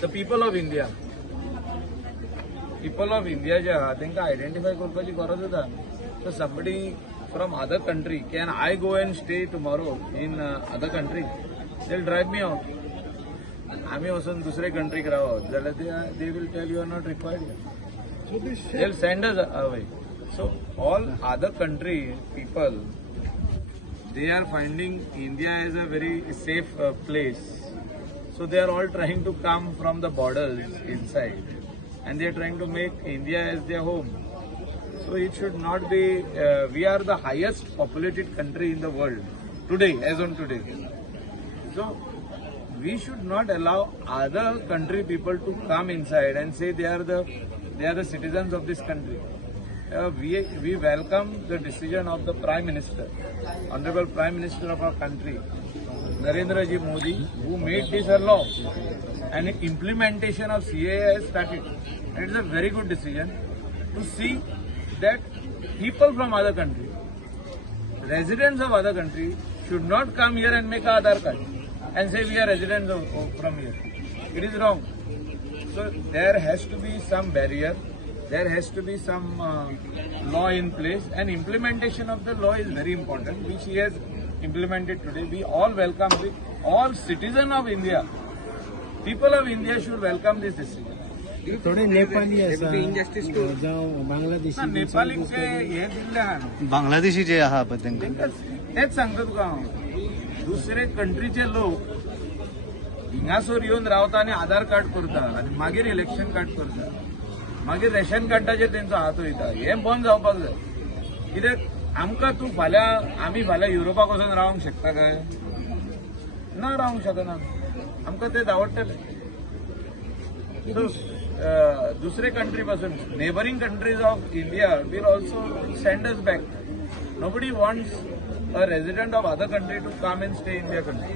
the people of India जे आहा तांकां identify करपाची गरज आसा. So somebody from other country, can I go and stay tomorrow in other country? They'll drive me out. आम्ही वचून दुसरे कंट्रीक रावत जाल्यार they will tell you are not required here. They'll send us away. So all other country people, they are finding India as a very safe place. So they are all trying to come from the borders inside, and they are trying to make India as their home. So it should not be. We are the highest populated country in the world today, as on today. So we should not allow other country people to come inside and say they are the citizens of this country. We welcome the decision of the Prime Minister, Honorable Prime Minister of our country, Narendra Ji Modi, who made this a law, and implementation of CAA has started. And it is a very good decision to see that people from other countries, residents of other countries, should not come here and make an Aadhaar card and say we are residents from here. It is wrong. So there has to be some barrier. There has to be some law in place, and implementation of the law is very important, which he has implemented today. We all welcome it. All citizens of India, people of India should welcome this decision. थोडे नेपाली आसा जावं बांगलादेशी नेपालीचे हे दिल्ले आहा बांगलादेशी जे आहा पळय तांकां तेच सांगता तुका हांव. दुसरे कंट्रीचे लोक हिंगासोर येवन रावता आनी आधार कार्ड करता आनी मागीर इलेक्शन कार्ड करता, मागीर रेशन कार्डाचेर तेंचो हात वयता. हें बंद जावपाक जाय. कित्याक आमकां तूं आमी फाल्यां युरोपाक वचून रावंक शकता काय? ना, रावंक शकना. आमकां ते आवडटले. दुसरे कंट्री पासून neighbouring countries of India will also send us back. Nobody wants a resident of other country to come and stay in their country.